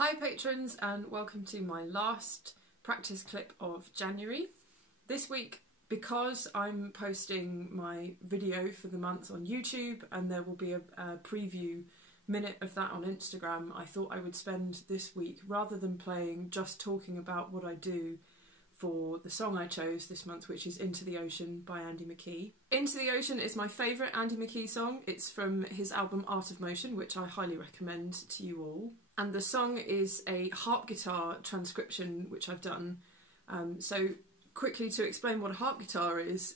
Hi patrons, and welcome to my last practice clip of January. This week, because I'm posting my video for the month on YouTube and there will be a preview minute of that on Instagram, I thought I would spend this week, rather than playing, just talking about what I do for the song I chose this month, which is Into the Ocean by Andy McKee. Into the Ocean is my favourite Andy McKee song. It's from his album Art of Motion, which I highly recommend to you all. And the song is a harp guitar transcription, which I've done. So quickly to explain what a harp guitar is,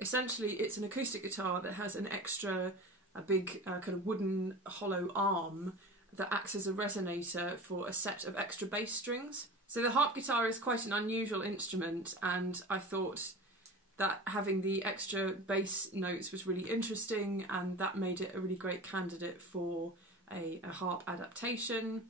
essentially it's an acoustic guitar that has a big kind of wooden hollow arm that acts as a resonator for a set of extra bass strings. So the harp guitar is quite an unusual instrument, and I thought that having the extra bass notes was really interesting, and that made it a really great candidate for a harp adaptation,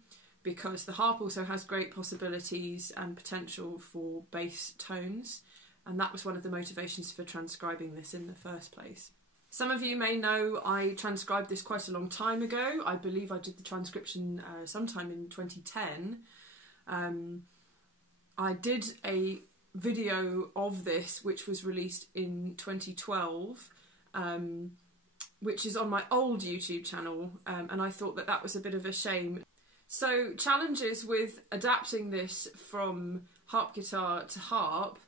because the harp also has great possibilities and potential for bass tones, and that was one of the motivations for transcribing this in the first place. Some of you may know I transcribed this quite a long time ago. I believe I did the transcription sometime in 2010. I did a video of this which was released in 2012, which is on my old YouTube channel, and I thought that that was a bit of a shame. So challenges with adapting this from harp guitar to harp.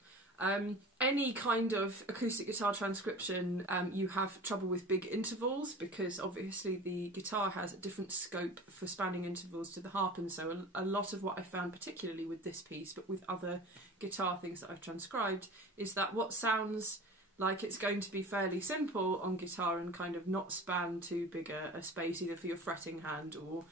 Any kind of acoustic guitar transcription, you have trouble with big intervals, because obviously the guitar has a different scope for spanning intervals to the harp, and so a lot of what I found, particularly with this piece, but with other guitar things that I've transcribed, is that what sounds like it's going to be fairly simple on guitar and kind of not span too big a space either for your fretting hand or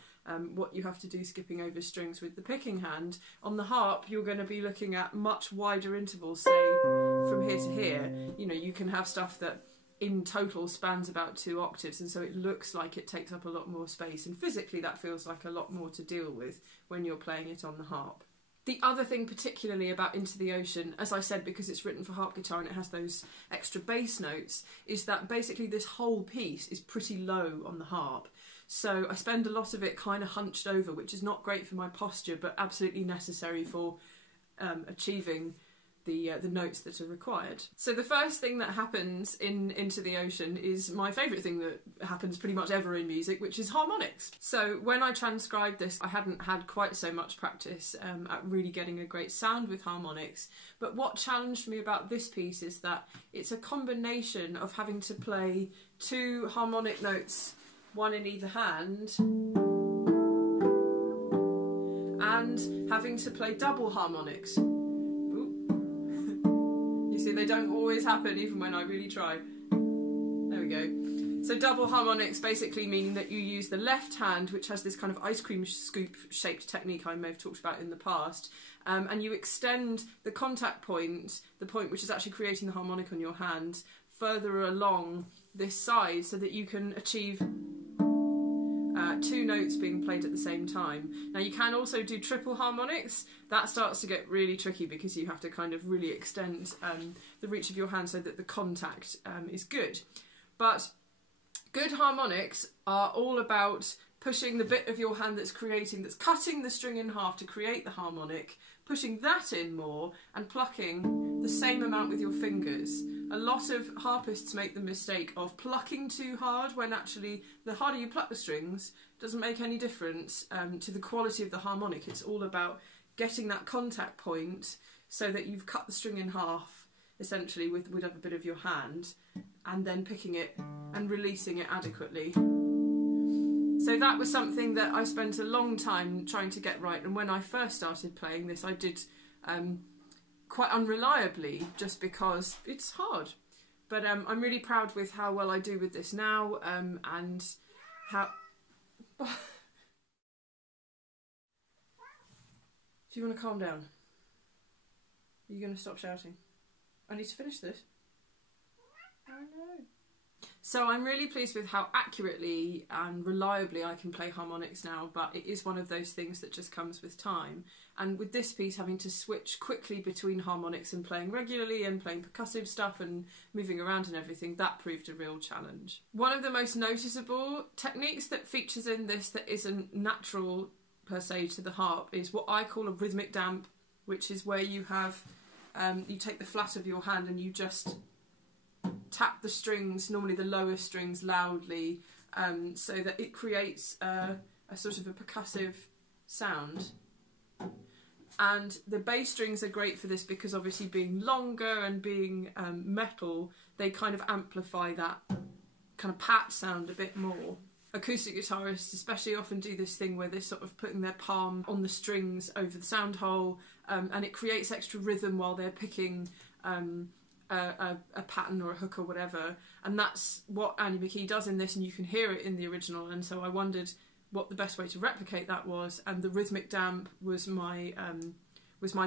what you have to do skipping over strings with the picking hand. On the harp, you're going to be looking at much wider intervals, say from here to here. You know, you can have stuff that in total spans about 2 octaves, and so it looks like it takes up a lot more space, and physically that feels like a lot more to deal with when you're playing it on the harp. The other thing particularly about Into the Ocean, as I said, because it's written for harp guitar and it has those extra bass notes, is that basically this whole piece is pretty low on the harp. So I spend a lot of it kind of hunched over, which is not great for my posture, but absolutely necessary for achieving the notes that are required. So the first thing that happens in Into the Ocean is my favourite thing that happens pretty much ever in music, which is harmonics. So when I transcribed this, I hadn't had quite so much practice at really getting a great sound with harmonics, but what challenged me about this piece is that it's a combination of having to play 2 harmonic notes, one in either hand, and having to play double harmonics. You see, they don't always happen even when I really try. There we go. So double harmonics basically meaning that you use the left hand, which has this kind of ice cream scoop shaped technique I may have talked about in the past, and you extend the contact point, the point which is actually creating the harmonic on your hand, further along this side so that you can achieve 2 notes being played at the same time. Now you can also do triple harmonics. That starts to get really tricky because you have to kind of really extend the reach of your hand so that the contact is good. But good harmonics are all about pushing the bit of your hand that's cutting the string in half to create the harmonic, pushing that in more and plucking the same amount with your fingers. A lot of harpists make the mistake of plucking too hard, when actually the harder you pluck the strings doesn't make any difference to the quality of the harmonic. It's all about getting that contact point so that you've cut the string in half, essentially, with whatever bit of your hand, and then picking it and releasing it adequately. So that was something that I spent a long time trying to get right, and when I first started playing this I did quite unreliably, just because it's hard. But I'm really proud with how well I do with this now, and how... Do you want to calm down? Are you going to stop shouting? I need to finish this. I know. So I'm really pleased with how accurately and reliably I can play harmonics now, but it is one of those things that just comes with time. And with this piece, having to switch quickly between harmonics and playing regularly and playing percussive stuff and moving around and everything, that proved a real challenge. One of the most noticeable techniques that features in this that isn't natural per se to the harp is what I call a rhythmic damp, which is where you have you take the flat of your hand and you just tap the strings, normally the lower strings, loudly, so that it creates a sort of a percussive sound. And the bass strings are great for this because obviously being longer and being metal, they kind of amplify that kind of pat sound a bit more. Acoustic guitarists especially often do this thing where they're sort of putting their palm on the strings over the sound hole, and it creates extra rhythm while they're picking a pattern or a hook or whatever. And that's what Andy McKee does in this, and you can hear it in the original. And so I wondered what the best way to replicate that was, and the rhythmic damp was my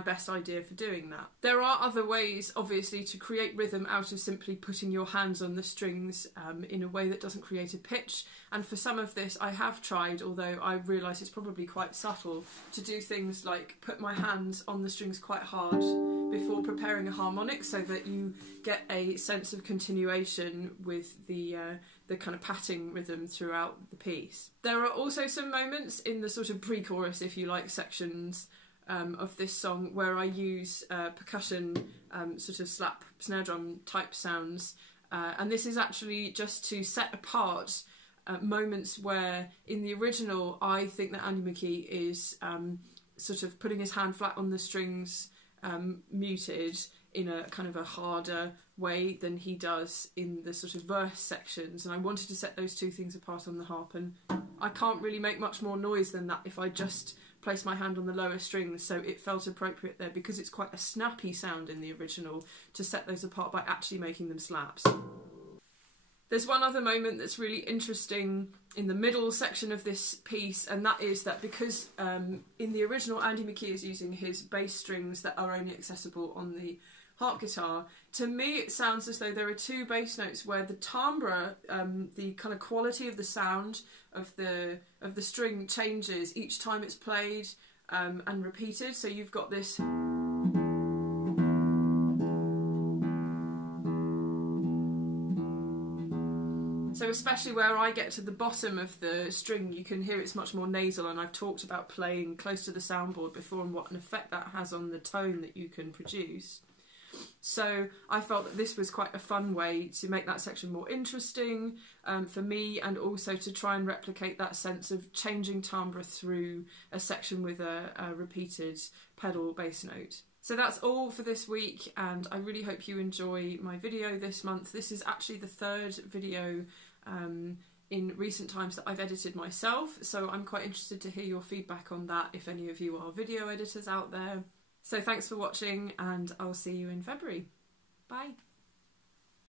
best idea for doing that. There are other ways, obviously, to create rhythm out of simply putting your hands on the strings in a way that doesn't create a pitch. And for some of this I have tried, although I realise it's probably quite subtle, to do things like put my hands on the strings quite hard before preparing a harmonic, so that you get a sense of continuation with the kind of patting rhythm throughout the piece. There are also some moments in the sort of pre-chorus, if you like, sections of this song where I use percussion, sort of slap snare drum type sounds, and this is actually just to set apart moments where in the original I think that Andy McKee is sort of putting his hand flat on the strings, muted in a kind of a harder way than he does in the sort of verse sections, and I wanted to set those two things apart on the harp, and I can't really make much more noise than that if I just place my hand on the lower strings, so it felt appropriate there because it's quite a snappy sound in the original to set those apart by actually making them slaps. There's one other moment that's really interesting in the middle section of this piece, and that is that because in the original Andy McKee is using his bass strings that are only accessible on the harp guitar, to me it sounds as though there are two bass notes where the timbre, the kind of quality of the sound of the string changes each time it's played and repeated. So you've got this, so especially where I get to the bottom of the string, you can hear it's much more nasal, and I've talked about playing close to the soundboard before and what an effect that has on the tone that you can produce. So I felt that this was quite a fun way to make that section more interesting for me, and also to try and replicate that sense of changing timbre through a section with a repeated pedal bass note. So that's all for this week, and I really hope you enjoy my video this month. This is actually the third video in recent times that I've edited myself, so I'm quite interested to hear your feedback on that if any of you are video editors out there. So thanks for watching, and I'll see you in February. Bye.